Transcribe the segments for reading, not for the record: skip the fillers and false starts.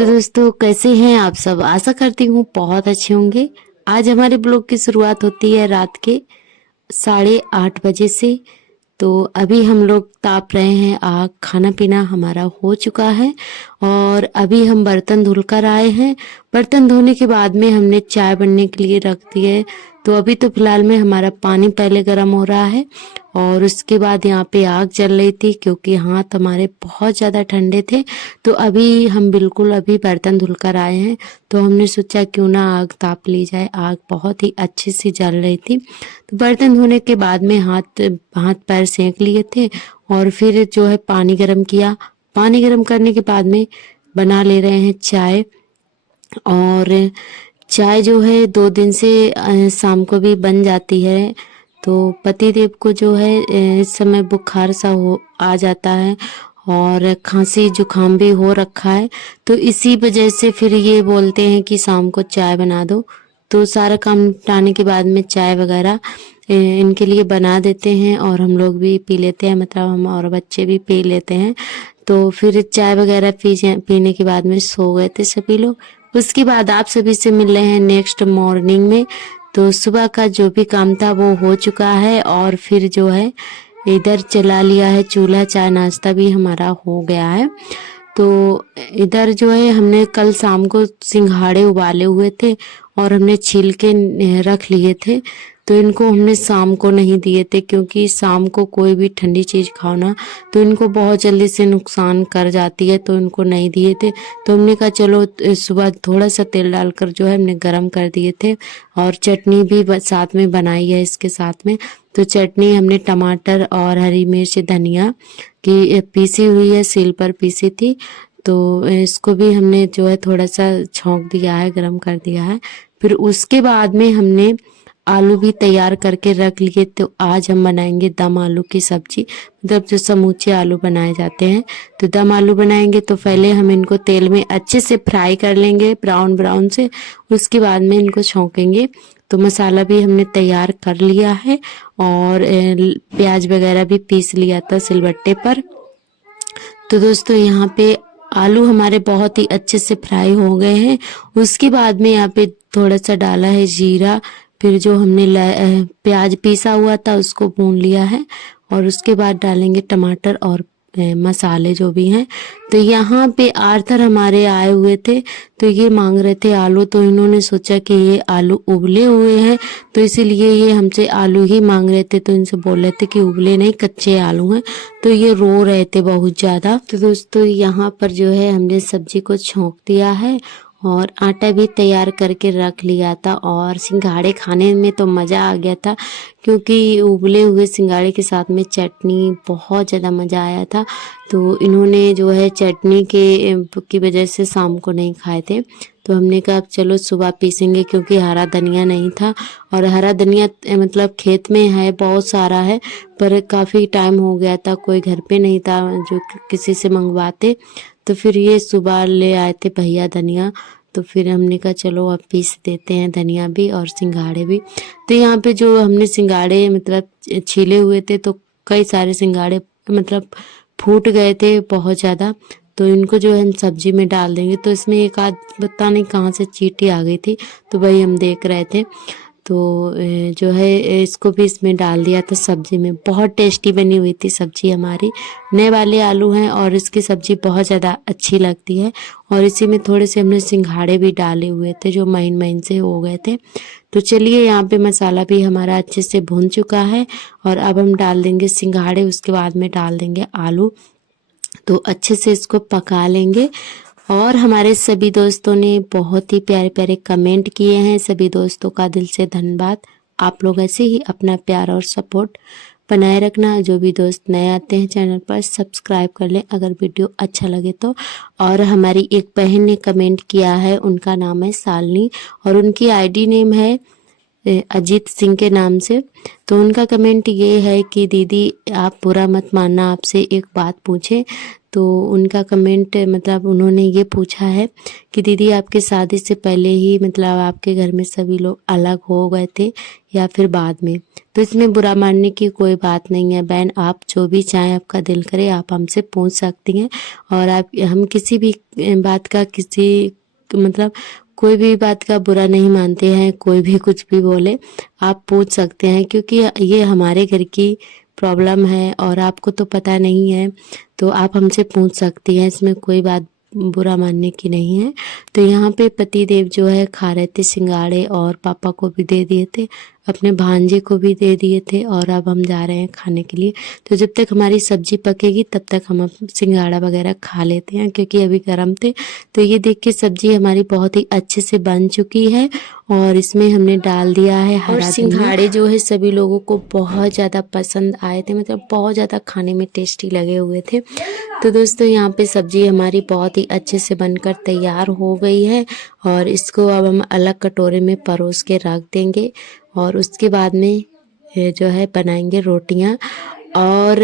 तो दोस्तों कैसे हैं आप सब। आशा करती हूँ बहुत अच्छे होंगे। आज हमारे ब्लॉग की शुरुआत होती है रात के 8:30 बजे से। तो अभी हम लोग ताप रहे हैं आग। खाना पीना हमारा हो चुका है और अभी हम बर्तन धुल कर आए हैं। बर्तन धोने के बाद में हमने चाय बनने के लिए रख दी है। तो अभी तो फिलहाल में हमारा पानी पहले गर्म हो रहा है और उसके बाद यहाँ पे आग जल रही थी क्योंकि हाथ हमारे बहुत ज़्यादा ठंडे थे। तो अभी हम बिल्कुल अभी बर्तन धुल कर आए हैं। तो हमने सोचा क्यों ना आग ताप ली जाए। आग बहुत ही अच्छे से जल रही थी। तो बर्तन धोने के बाद में हाथ हाथ पैर सेंक लिए थे और फिर जो है पानी गर्म किया। पानी गर्म करने के बाद में बना ले रहे हैं चाय। और चाय जो है 2 दिन से शाम को भी बन जाती है। तो पति देव को जो है इस समय बुखार सा हो आ जाता है और खांसी जुकाम भी हो रखा है। तो इसी वजह से फिर ये बोलते हैं कि शाम को चाय बना दो। तो सारा काम निपटाने के बाद में चाय वगैरह इनके लिए बना देते हैं और हम लोग भी पी लेते हैं, मतलब हम और बच्चे भी पी लेते हैं। तो फिर चाय वगैरह पीने के बाद में सो गए थे सभी लोग। उसके बाद आप सभी से मिल रहे हैं नेक्स्ट मॉर्निंग में। तो सुबह का जो भी काम था वो हो चुका है और फिर जो है इधर चला लिया है चूल्हा। चाय नाश्ता भी हमारा हो गया है। तो इधर जो है हमने कल शाम को सिंघाड़े उबाले हुए थे और हमने छील के रख लिए थे। तो इनको हमने शाम को नहीं दिए थे क्योंकि शाम को कोई भी ठंडी चीज़ खाओ ना तो इनको बहुत जल्दी से नुकसान कर जाती है। तो इनको नहीं दिए थे। तो हमने कहा चलो सुबह थोड़ा सा तेल डालकर जो है हमने गरम कर दिए थे और चटनी भी साथ में बनाई है इसके साथ में। तो चटनी हमने टमाटर और हरी मिर्च धनिया की पीसी हुई है, सील पर पीसी थी। तो इसको भी हमने जो है थोड़ा सा छौंक दिया है, गरम कर दिया है। फिर उसके बाद में हमने आलू भी तैयार करके रख लिए। तो आज हम बनाएंगे दम आलू की सब्जी, मतलब जो समूचे आलू बनाए जाते हैं। तो दम आलू बनाएंगे तो पहले हम इनको तेल में अच्छे से फ्राई कर लेंगे ब्राउन ब्राउन से। उसके बाद में इनको छौंकेंगे। तो मसाला भी हमने तैयार कर लिया है और प्याज वगैरह भी पीस लिया था सिलबट्टे पर। तो दोस्तों यहाँ पे आलू हमारे बहुत ही अच्छे से फ्राई हो गए हैं। उसके बाद में यहाँ पे थोड़ा सा डाला है जीरा। फिर जो हमने प्याज पीसा हुआ था उसको भून लिया है और उसके बाद डालेंगे टमाटर और मसाले जो भी हैं। तो यहाँ पे आर्थर हमारे आए हुए थे तो ये मांग रहे थे आलू। तो इन्होंने सोचा कि ये आलू उबले हुए हैं तो इसीलिए ये हमसे आलू ही मांग रहे थे। तो इनसे बोल रहे थे कि उबले नहीं कच्चे आलू हैं। तो ये रो रहे थे बहुत ज़्यादा। तो दोस्तों यहाँ पर जो है हमने सब्जी को छौंक दिया है और आटा भी तैयार करके रख लिया था। और सिंघाड़े खाने में तो मज़ा आ गया था क्योंकि उबले हुए सिंघाड़े के साथ में चटनी बहुत ज़्यादा मज़ा आया था। तो इन्होंने जो है चटनी की वजह से शाम को नहीं खाए थे। तो हमने कहा चलो सुबह पीसेंगे क्योंकि हरा धनिया नहीं था। और हरा धनिया मतलब खेत में है, बहुत सारा है, पर काफ़ी टाइम हो गया था, कोई घर पे नहीं था जो किसी से मंगवाते। तो फिर ये सुबह ले आए थे भैया धनिया। तो फिर हमने कहा चलो अब पीस देते हैं धनिया भी और सिंघाड़े भी। तो यहाँ पे जो हमने सिंघाड़े मतलब छीले हुए थे तो कई सारे सिंघाड़े मतलब फूट गए थे बहुत ज़्यादा। तो इनको जो है हम सब्जी में डाल देंगे। तो इसमें एक आध पता नहीं कहाँ से चींटी आ गई थी तो वही हम देख रहे थे। तो जो है इसको भी इसमें डाल दिया था सब्जी में। बहुत टेस्टी बनी हुई थी सब्जी हमारी। नए वाले आलू हैं और इसकी सब्जी बहुत ज़्यादा अच्छी लगती है। और इसी में थोड़े से हमने सिंघाड़े भी डाले हुए थे जो महीन महीन से हो गए थे। तो चलिए यहाँ पे मसाला भी हमारा अच्छे से भुन चुका है और अब हम डाल देंगे सिंघाड़े। उसके बाद में डाल देंगे आलू। तो अच्छे से इसको पका लेंगे। और हमारे सभी दोस्तों ने बहुत ही प्यारे प्यारे कमेंट किए हैं। सभी दोस्तों का दिल से धन्यवाद। आप लोग ऐसे ही अपना प्यार और सपोर्ट बनाए रखना। जो भी दोस्त नए आते हैं चैनल पर सब्सक्राइब कर लें अगर वीडियो अच्छा लगे तो। और हमारी एक बहन ने कमेंट किया है, उनका नाम है शालिनी और उनकी आईडी नेम है अजीत सिंह के नाम से। तो उनका कमेंट ये है कि दीदी आप बुरा मत मानना, आपसे एक बात पूछे। तो उनका कमेंट मतलब उन्होंने ये पूछा है कि दीदी आपके शादी से पहले ही मतलब आपके घर में सभी लोग अलग हो गए थे या फिर बाद में। तो इसमें बुरा मानने की कोई बात नहीं है बहन, आप जो भी चाहें आपका दिल करे आप हमसे पूछ सकती हैं। और आप हम किसी भी बात का किसी मतलब कोई भी बात का बुरा नहीं मानते हैं, कोई भी कुछ भी बोले आप पूछ सकते हैं, क्योंकि ये हमारे घर की प्रॉब्लम है और आपको तो पता नहीं है, तो आप हमसे पूछ सकती हैं, इसमें कोई बात बुरा मानने की नहीं है। तो यहाँ पे पति देव जो है खा रहे थे सिंगाड़े, और पापा को भी दे दिए थे, अपने भांजे को भी दे दिए थे, और अब हम जा रहे हैं खाने के लिए। तो जब तक हमारी सब्जी पकेगी तब तक हम सिंगाड़ा वगैरह खा लेते हैं, क्योंकि अभी गर्म थे। तो ये देख के सब्जी हमारी बहुत ही अच्छे से बन चुकी है, और इसमें हमने डाल दिया है हरा धनिया। और सिंघाड़े जो है सभी लोगों को बहुत ज़्यादा पसंद आए थे, मतलब बहुत ज़्यादा खाने में टेस्टी लगे हुए थे। तो दोस्तों यहाँ पे सब्जी हमारी बहुत ही अच्छे से बनकर तैयार हो गई है, और इसको अब हम अलग कटोरे में परोस के रख देंगे, और उसके बाद में जो है बनाएंगे रोटियां। और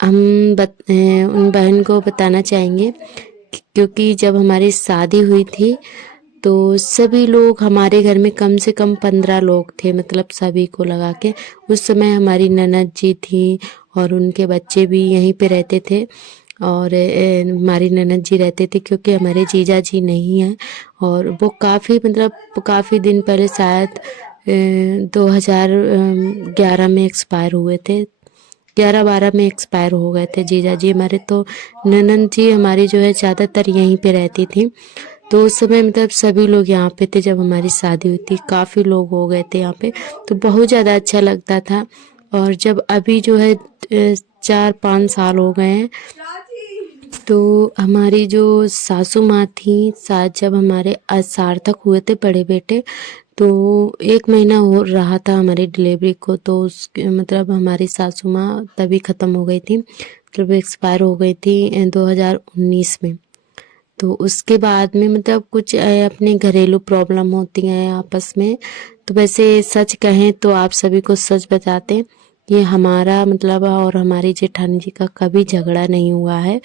हम उन बहन को बताना चाहेंगे, क्योंकि जब हमारी शादी हुई थी तो सभी लोग हमारे घर में कम से कम 15 लोग थे, मतलब सभी को लगा के। उस समय हमारी ननद जी थी और उनके बच्चे भी यहीं पे रहते थे, और हमारी ननद जी रहते थे, क्योंकि हमारे जीजा जी नहीं हैं, और वो काफ़ी मतलब काफ़ी दिन पहले शायद 2011 में एक्सपायर हुए थे, 11-12 में एक्सपायर हो गए थे जीजा जी हमारे। तो ननद जी हमारी जो है ज़्यादातर यहीं पे रहती थी। तो उस समय मतलब सभी लोग यहाँ पे थे जब हमारी शादी हुई थी, काफ़ी लोग हो गए थे यहाँ पे, तो बहुत ज़्यादा अच्छा लगता था। और जब अभी जो है 4-5 साल हो गए हैं, तो हमारी जो सासू माँ थी, शायद जब हमारे सार्थक हुए थे बड़े बेटे, तो 1 महीना हो रहा था हमारी डिलीवरी को, तो उसके मतलब हमारी सासू माँ तभी ख़त्म हो गई थी, मतलब एक्सपायर हो गई थी 2019 में। तो उसके बाद में मतलब कुछ अपने घरेलू प्रॉब्लम होती हैं आपस में। तो वैसे सच कहें तो आप सभी को सच बताते हैं, ये हमारा मतलब और हमारी जेठानी जी का कभी झगड़ा नहीं हुआ है।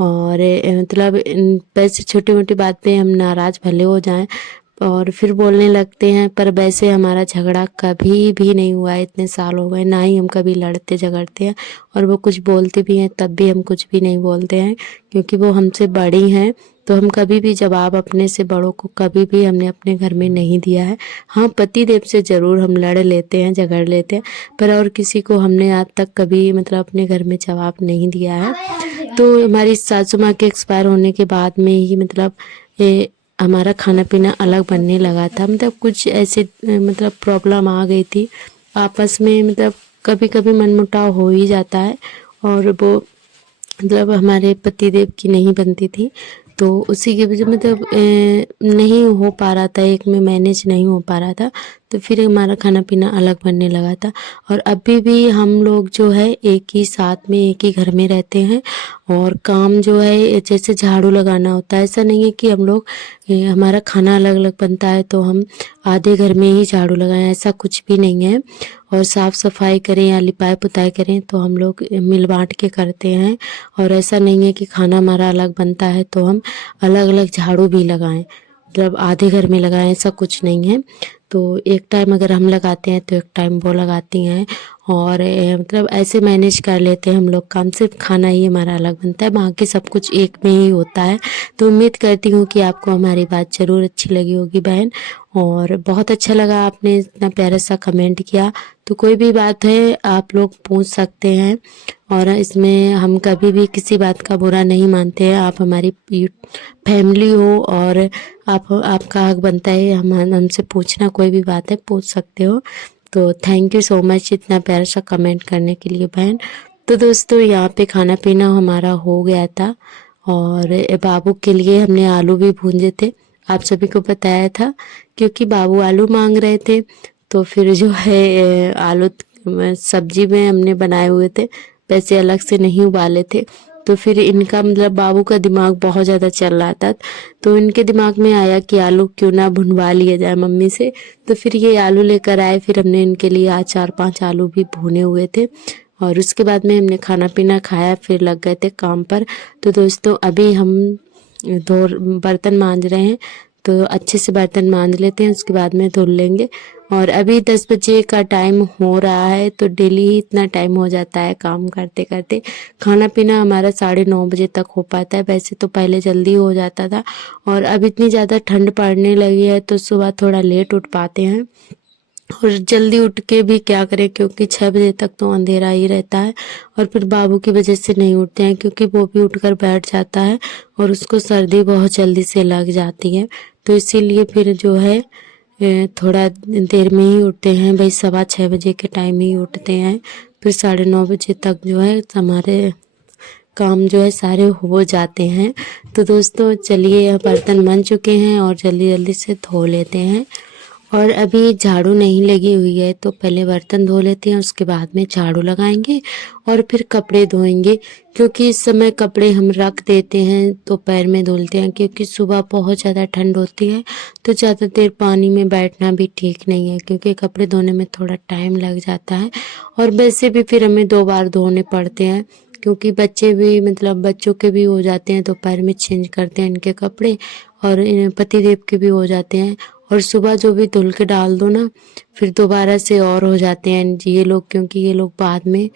और मतलब वैसे छोटी मोटी बात पे हम नाराज़ भले हो जाएं और फिर बोलने लगते हैं, पर वैसे हमारा झगड़ा कभी भी नहीं हुआ है, इतने साल हो गए, ना ही हम कभी लड़ते झगड़ते हैं। और वो कुछ बोलते भी हैं तब भी हम कुछ भी नहीं बोलते हैं, क्योंकि वो हमसे बड़ी हैं, तो हम कभी भी जवाब अपने से बड़ों को कभी भी हमने अपने घर में नहीं दिया है। हाँ, पति देव से ज़रूर हम लड़ लेते हैं, झगड़ लेते हैं, पर और किसी को हमने आज तक कभी मतलब अपने घर में जवाब नहीं दिया है। तो हमारी सासू माँ के एक्सपायर होने के बाद में ही मतलब ये हमारा खाना पीना अलग बनने लगा था, मतलब कुछ ऐसे मतलब प्रॉब्लम आ गई थी आपस में, मतलब कभी कभी मनमुटाव हो ही जाता है, और वो मतलब हमारे पतिदेव की नहीं बनती थी, तो उसी की वजह मतलब नहीं हो पा रहा था, एक में मैनेज नहीं हो पा रहा था, तो फिर हमारा खाना पीना अलग बनने लगा था। और अभी भी हम लोग जो है एक ही साथ में एक ही घर में रहते हैं, और काम जो है जैसे झाड़ू लगाना होता है, ऐसा नहीं है कि हम लोग हमारा खाना अलग अलग बनता है तो हम आधे घर में ही झाड़ू लगाएं, ऐसा कुछ भी नहीं है। और साफ़ सफाई करें या लिपाई पुताई करें तो हम लोग मिल बांट के करते हैं, और ऐसा नहीं है कि खाना हमारा अलग बनता है तो हम अलग अलग झाड़ू भी लगाएं, मतलब आधे घर में लगाएं, ऐसा कुछ नहीं है। तो एक टाइम अगर हम लगाते हैं तो एक टाइम वो लगाती हैं, और मतलब ऐसे मैनेज कर लेते हैं हम लोग काम, सिर्फ खाना ही हमारा अलग बनता है, बाकी सब कुछ एक में ही होता है। तो उम्मीद करती हूँ कि आपको हमारी बात ज़रूर अच्छी लगी होगी बहन, और बहुत अच्छा लगा आपने इतना प्यारा सा कमेंट किया। तो कोई भी बात है आप लोग पूछ सकते हैं, और इसमें हम कभी भी किसी बात का बुरा नहीं मानते हैं। आप हमारी फैमिली हो और आपका हक बनता है हमसे पूछना, कोई भी बात है पूछ सकते हो। तो थैंक यू सो मच इतना प्यारा सा कमेंट करने के लिए बहन। तो दोस्तों यहाँ पे खाना पीना हमारा हो गया था, और बाबू के लिए हमने आलू भी भूंजे थे, आप सभी को बताया था, क्योंकि बाबू आलू मांग रहे थे। तो फिर जो है आलू सब्जी में हमने बनाए हुए थे, वैसे अलग से नहीं उबाले थे। तो फिर इनका मतलब बाबू का दिमाग बहुत ज़्यादा चल रहा था, तो इनके दिमाग में आया कि आलू क्यों ना भुनवा लिया जाए मम्मी से। तो फिर ये आलू लेकर आए, फिर हमने इनके लिए आज 4-5 आलू भी भुने हुए थे, और उसके बाद में हमने खाना पीना खाया, फिर लग गए थे काम पर। तो दोस्तों अभी हम दो बर्तन मांज रहे हैं, तो अच्छे से बर्तन मांज लेते हैं, उसके बाद में धुल लेंगे। और अभी 10 बजे का टाइम हो रहा है, तो डेली ही इतना टाइम हो जाता है काम करते करते। खाना पीना हमारा 9:30 बजे तक हो पाता है, वैसे तो पहले जल्दी हो जाता था। और अब इतनी ज़्यादा ठंड पड़ने लगी है तो सुबह थोड़ा लेट उठ पाते हैं। और जल्दी उठ के भी क्या करें, क्योंकि 6 बजे तक तो अंधेरा ही रहता है। और फिर बाबू की वजह से नहीं उठते हैं, क्योंकि वो भी उठकर बैठ जाता है और उसको सर्दी बहुत जल्दी से लग जाती है। तो इसीलिए फिर जो है थोड़ा देर में ही उठते हैं, भाई 6:15 बजे के टाइम ही उठते हैं। फिर 9:30 बजे तक जो है हमारे काम जो है सारे हो जाते हैं। तो दोस्तों चलिए, यह बर्तन बन चुके हैं और जल्दी जल्दी से धो लेते हैं। और अभी झाड़ू नहीं लगी हुई है, तो पहले बर्तन धो लेते हैं, उसके बाद में झाड़ू लगाएंगे और फिर कपड़े धोएंगे। क्योंकि इस समय कपड़े हम रख देते हैं दोपहर में धुलते हैं, क्योंकि सुबह बहुत ज़्यादा ठंड होती है। तो ज़्यादा देर पानी में बैठना भी ठीक नहीं है, क्योंकि कपड़े धोने में थोड़ा टाइम लग जाता है। और वैसे भी फिर हमें 2 बार धोने पड़ते हैं, क्योंकि बच्चे भी मतलब बच्चों के भी हो जाते हैं, दोपहर में चेंज करते हैं इनके कपड़े, और पतिदेव के भी हो जाते हैं। और सुबह जो भी धुल के डाल दो ना, फिर दोबारा से और हो जाते हैं ये लोग, क्योंकि ये लोग बाद में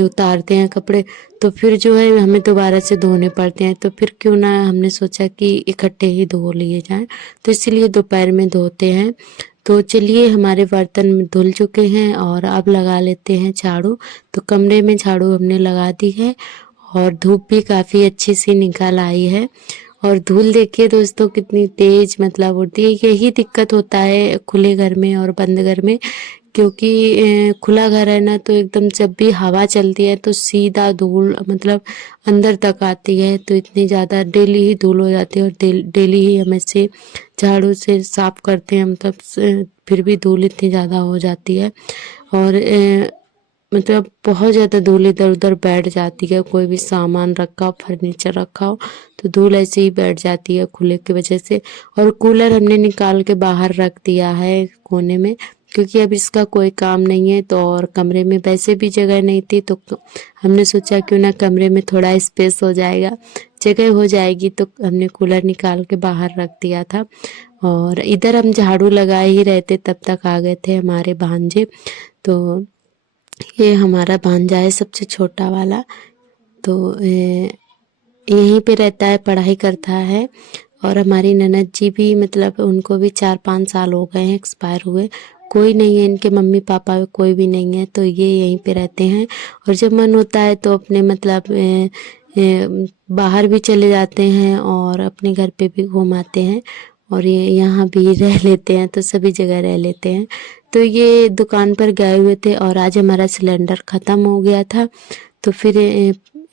उतारते हैं कपड़े, तो फिर जो है हमें दोबारा से धोने पड़ते हैं। तो फिर क्यों ना, हमने सोचा कि इकट्ठे ही धो लिए जाएं, तो इसलिए दोपहर में धोते हैं। तो चलिए, हमारे बर्तन धुल चुके हैं और अब लगा लेते हैं झाड़ू। तो कमरे में झाड़ू हमने लगा दी है और धूप भी काफ़ी अच्छी सी निकल आई है। और धूल देखिए दोस्तों कितनी तेज मतलब उड़ती है। यही दिक्कत होता है खुले घर में और बंद घर में, क्योंकि खुला घर है ना, तो एकदम जब भी हवा चलती है तो सीधा धूल मतलब अंदर तक आती है। तो इतनी ज़्यादा डेली ही धूल हो जाती है, और डेली ही हम इसे झाड़ू से साफ करते हैं, मतलब फिर भी धूल इतनी ज़्यादा हो जाती है। और मतलब बहुत ज़्यादा धूल इधर उधर बैठ जाती है, कोई भी सामान रखा हो, फर्नीचर रखा हो, तो धूल ऐसे ही बैठ जाती है खुले की वजह से। और कूलर हमने निकाल के बाहर रख दिया है कोने में, क्योंकि अब इसका कोई काम नहीं है। तो और कमरे में वैसे भी जगह नहीं थी, तो हमने सोचा क्यों ना कमरे में थोड़ा स्पेस हो जाएगा, जगह हो जाएगी, तो हमने कूलर निकाल के बाहर रख दिया था। और इधर हम झाड़ू लगाए ही रहते, तब तक आ गए थे हमारे भांजे। तो ये हमारा भांजा है सबसे छोटा वाला, तो यहीं पे रहता है, पढ़ाई करता है। और हमारी ननद जी भी मतलब उनको भी 4-5 साल हो गए हैं एक्सपायर हुए, कोई नहीं है इनके मम्मी पापा, कोई भी नहीं है, तो ये यहीं पे रहते हैं। और जब मन होता है तो अपने मतलब बाहर भी चले जाते हैं और अपने घर पे भी घूम आते हैं, और ये यहाँ भी रह लेते हैं, तो सभी जगह रह लेते हैं। तो ये दुकान पर गए हुए थे और आज हमारा सिलेंडर ख़त्म हो गया था, तो फिर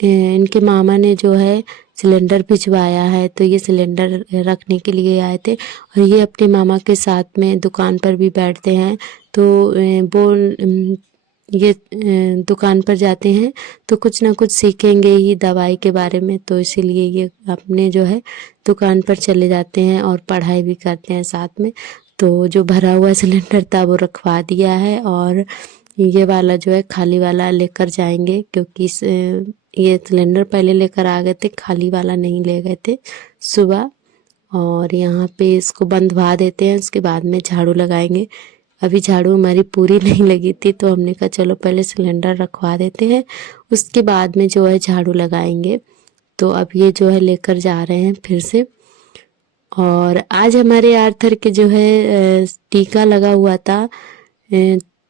इनके मामा ने जो है सिलेंडर भिजवाया है, तो ये सिलेंडर रखने के लिए आए थे। और ये अपने मामा के साथ में दुकान पर भी बैठते हैं, तो वो ये दुकान पर जाते हैं तो कुछ ना कुछ सीखेंगे ही दवाई के बारे में, तो इसीलिए ये अपने जो है दुकान पर चले जाते हैं और पढ़ाई भी करते हैं साथ में। तो जो भरा हुआ सिलेंडर था वो रखवा दिया है, और ये वाला जो है खाली वाला लेकर जाएंगे, क्योंकि ये सिलेंडर पहले लेकर आ गए थे, खाली वाला नहीं ले गए थे सुबह। और यहाँ पे इसको बंधवा देते हैं, उसके बाद में झाड़ू लगाएंगे। अभी झाड़ू हमारी पूरी नहीं लगी थी, तो हमने कहा चलो पहले सिलेंडर रखवा देते हैं, उसके बाद में जो है झाड़ू लगाएंगे। तो अब ये जो है लेकर जा रहे हैं फिर से। और आज हमारे आर्थर के जो है टीका लगा हुआ था,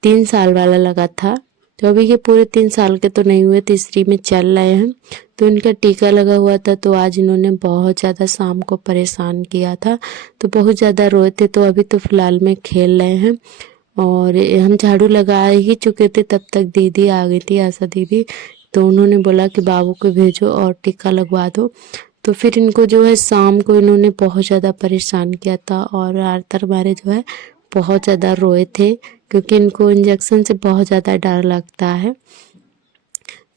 3 साल वाला लगा था, तो अभी ये पूरे 3 साल के तो नहीं हुए, तीसरी में चल रहे हैं। तो इनका टीका लगा हुआ था, तो आज इन्होंने बहुत ज़्यादा शाम को परेशान किया था, तो बहुत ज़्यादा रोए थे। तो अभी तो फ़िलहाल में खेल रहे हैं, और हम झाड़ू लगा ही चुके थे, तब तक दीदी आ गई थी, आशा दीदी, तो उन्होंने बोला कि बाबू को भेजो और टीका लगवा दो। तो फिर इनको जो है शाम को इन्होंने बहुत ज़्यादा परेशान किया था, और आर्थर हमारे जो है बहुत ज़्यादा रोए थे, क्योंकि इनको इंजेक्शन से बहुत ज़्यादा डर लगता है।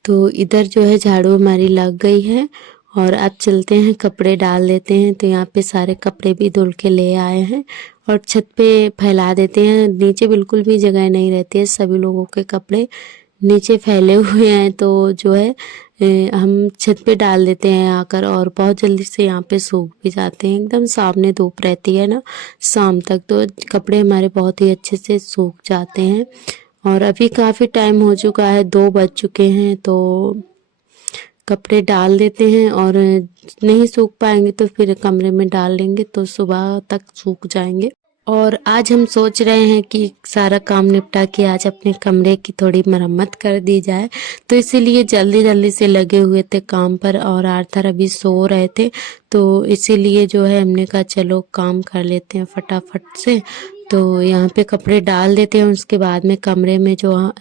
तो इधर जो है झाड़ू हमारी लग गई है, और अब चलते हैं कपड़े डाल देते हैं। तो यहाँ पे सारे कपड़े भी धुल के ले आए हैं और छत पे फैला देते हैं। नीचे बिल्कुल भी जगह नहीं रहती है, सभी लोगों के कपड़े नीचे फैले हुए हैं, तो जो है हम छत पे डाल देते हैं आकर और बहुत जल्दी से यहाँ पे सूख भी जाते हैं। एकदम सामने धूप रहती है ना शाम तक, तो कपड़े हमारे बहुत ही अच्छे से सूख जाते हैं। और अभी काफ़ी टाइम हो चुका है, 2 बज चुके हैं, तो कपड़े डाल देते हैं और नहीं सूख पाएंगे तो फिर कमरे में डाल लेंगे तो सुबह तक सूख जाएंगे। और आज हम सोच रहे हैं कि सारा काम निपटा के आज अपने कमरे की थोड़ी मरम्मत कर दी जाए, तो इसीलिए जल्दी जल्दी से लगे हुए थे काम पर। और आर्थर अभी सो रहे थे, तो इसीलिए जो है हमने कहा चलो काम कर लेते हैं फटाफट से। तो यहाँ पे कपड़े डाल देते हैं, उसके बाद में कमरे में जो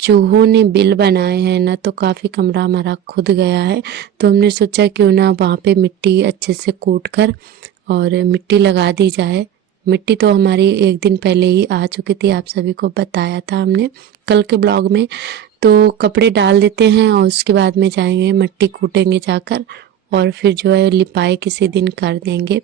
चूहों ने बिल बनाए हैं ना, तो काफ़ी कमरा हमारा खुद गया है। तो हमने सोचा क्यों ना वहाँ पे मिट्टी अच्छे से कूट कर और मिट्टी लगा दी जाए। मिट्टी तो हमारी एक दिन पहले ही आ चुकी थी, आप सभी को बताया था हमने कल के ब्लॉग में। तो कपड़े डाल देते हैं और उसके बाद में जाएंगे मिट्टी कूटेंगे जाकर, और फिर जो है लिपाई किसी दिन कर देंगे।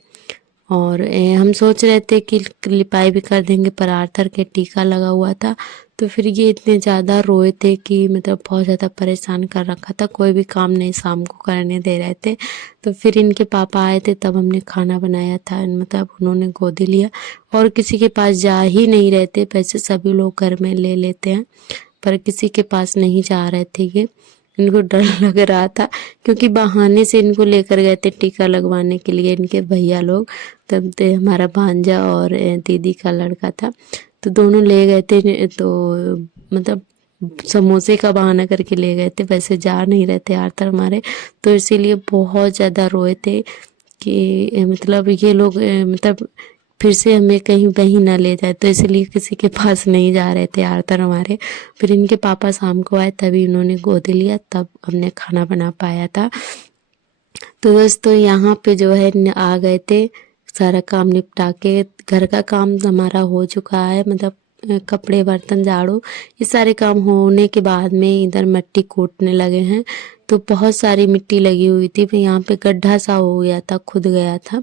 और हम सोच रहे थे कि लिपाई भी कर देंगे, पर आर्थर के टीका लगा हुआ था, तो फिर ये इतने ज़्यादा रोए थे कि मतलब बहुत ज़्यादा परेशान कर रखा था, कोई भी काम नहीं शाम को करने दे रहे थे। तो फिर इनके पापा आए थे, तब हमने खाना बनाया था, मतलब उन्होंने गोदी लिया और किसी के पास जा ही नहीं रहे थे। वैसे सभी लोग घर में ले लेते हैं, पर किसी के पास नहीं जा रहे थे ये। इनको डर लग रहा था क्योंकि बहाने से इनको लेकर गए थे टीका लगवाने के लिए इनके भैया लोग। तब ते हमारा भांजा और दीदी का लड़का था, तो दोनों ले गए थे। तो मतलब समोसे का बहाना करके ले गए थे, वैसे जा नहीं रहे थे आर्थर हमारे, तो इसीलिए बहुत ज़्यादा रोए थे कि मतलब ये लोग मतलब फिर से हमें कहीं वहीं ना ले जाए, तो इसलिए किसी के पास नहीं जा रहे थे आर्थर हमारे। फिर इनके पापा शाम को आए, तभी उन्होंने गोद लिया, तब हमने खाना बना पाया था। तो दोस्तों यहाँ पे जो है आ गए थे, सारा काम निपटा के घर का काम हमारा हो चुका है, मतलब कपड़े बर्तन झाड़ू ये सारे काम होने के बाद में इधर मिट्टी कूटने लगे हैं। तो बहुत सारी मिट्टी लगी हुई थी, फिर यहाँ पे गड्ढा सा हो गया था, खुद गया था।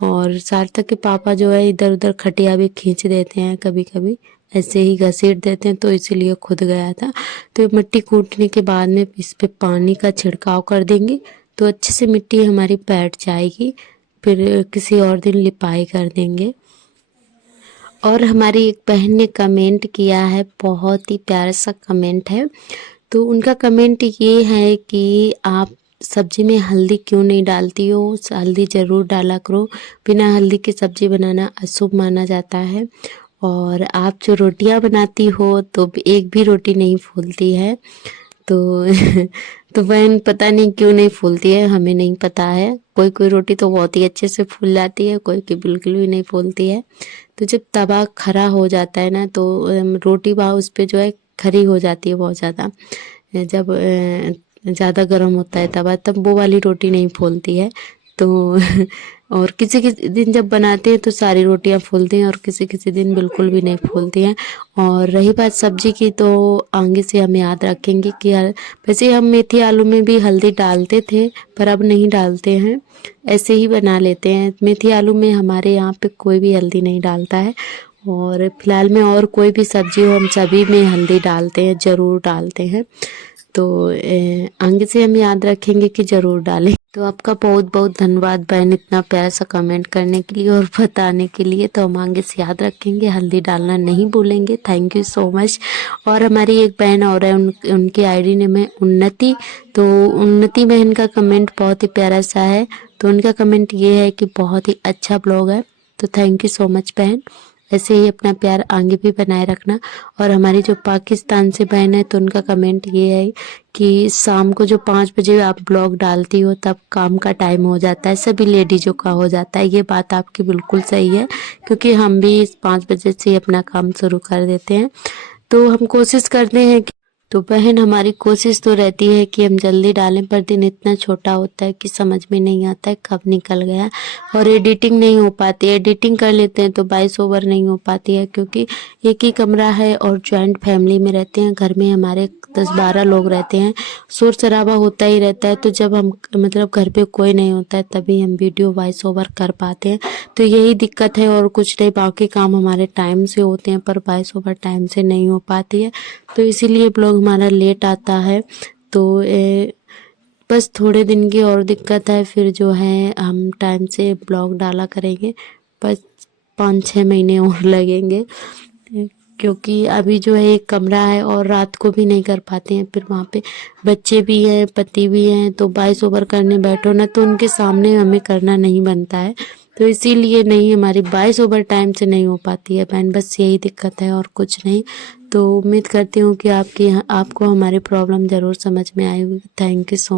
और सार्थक के पापा जो है इधर उधर खटिया भी खींच देते हैं, कभी कभी ऐसे ही घसीट देते हैं, तो इसीलिए खुद गया था। तो मिट्टी कूटने के बाद में इस पे पानी का छिड़काव कर देंगे, तो अच्छे से मिट्टी हमारी बैठ जाएगी। फिर किसी और दिन लिपाई कर देंगे। और हमारी एक बहन ने कमेंट किया है, बहुत ही प्यारा सा कमेंट है। तो उनका कमेंट ये है कि आप सब्जी में हल्दी क्यों नहीं डालती हो, हल्दी ज़रूर डाला करो, बिना हल्दी की सब्जी बनाना अशुभ माना जाता है। और आप जो रोटियां बनाती हो तो एक भी रोटी नहीं फूलती है। तो तो बहन पता नहीं क्यों नहीं फूलती है, हमें नहीं पता है। कोई कोई रोटी तो बहुत ही अच्छे से फूल जाती है, कोई की बिल्कुल भी नहीं फूलती है। तो जब तवा खरा हो जाता है ना, तो रोटी वहाँ उस पर जो है खरी हो जाती है बहुत ज़्यादा। जब ज़्यादा गर्म होता है तवा, तब वो वाली रोटी नहीं फूलती है। तो और किसी किसी दिन जब बनाते हैं तो सारी रोटियां फूलती हैं, और किसी किसी दिन बिल्कुल भी नहीं फूलती हैं। और रही बात सब्जी की, तो आगे से हम याद रखेंगे कि वैसे हम मेथी आलू में भी हल्दी डालते थे, पर अब नहीं डालते हैं, ऐसे ही बना लेते हैं। मेथी आलू में हमारे यहाँ पे कोई भी हल्दी नहीं डालता है। और फिलहाल में और कोई भी सब्जी हो, हम सभी में हल्दी डालते हैं, ज़रूर डालते हैं। तो आगे से हम याद रखेंगे कि ज़रूर डालें। तो आपका बहुत बहुत धन्यवाद बहन, इतना प्यारा सा कमेंट करने के लिए और बताने के लिए। तो हम आगे से याद रखेंगे, हल्दी डालना नहीं भूलेंगे। Thank you so much. और हमारी एक बहन और है, उनकी आईडी नेम है उन्नति। तो उन्नति बहन का कमेंट बहुत ही प्यारा सा है। तो उनका कमेंट ये है कि बहुत ही अच्छा ब्लॉग है। तो थैंक यू सो मच बहन, ऐसे ही अपना प्यार आगे भी बनाए रखना। और हमारी जो पाकिस्तान से बहन है, तो उनका कमेंट ये है कि शाम को जो 5 बजे आप ब्लॉग डालती हो, तब काम का टाइम हो जाता है, सभी लेडीजों का हो जाता है। ये बात आपकी बिल्कुल सही है, क्योंकि हम भी 5 बजे से अपना काम शुरू कर देते हैं। तो हम कोशिश करते हैं कि तो बहन हमारी कोशिश तो रहती है कि हम जल्दी डालें, पर दिन इतना छोटा होता है कि समझ में नहीं आता है कब निकल गया। और एडिटिंग नहीं हो पाती है, एडिटिंग कर लेते हैं तो वॉइस ओवर नहीं हो पाती है, क्योंकि एक ही कमरा है और जॉइंट फैमिली में रहते हैं। घर में हमारे 10-12 लोग रहते हैं, शोर शराबा होता ही रहता है। तो जब हम मतलब घर पे कोई नहीं होता है, तभी हम वीडियो वॉइस ओवर कर पाते हैं। तो यही दिक्कत है, और कुछ नहीं। बाकी काम हमारे टाइम से होते हैं, पर वॉइस ओवर टाइम से नहीं हो पाती है, तो इसीलिए ब्लॉग हमारा लेट आता है। तो बस थोड़े दिन की और दिक्कत है, फिर जो है हम टाइम से ब्लॉग डाला करेंगे। बस 5-6 महीने और लगेंगे, क्योंकि अभी जो है एक कमरा है और रात को भी नहीं कर पाते हैं। फिर वहाँ पे बच्चे भी हैं, पति भी हैं, तो वॉइस ओवर करने बैठो ना तो उनके सामने हमें करना नहीं बनता है। तो इसीलिए नहीं, हमारी वॉइस ओवर टाइम से नहीं हो पाती है बहन, बस यही दिक्कत है और कुछ नहीं। तो उम्मीद करती हूँ कि आपको हमारी प्रॉब्लम ज़रूर समझ में आई होगी। Thank you so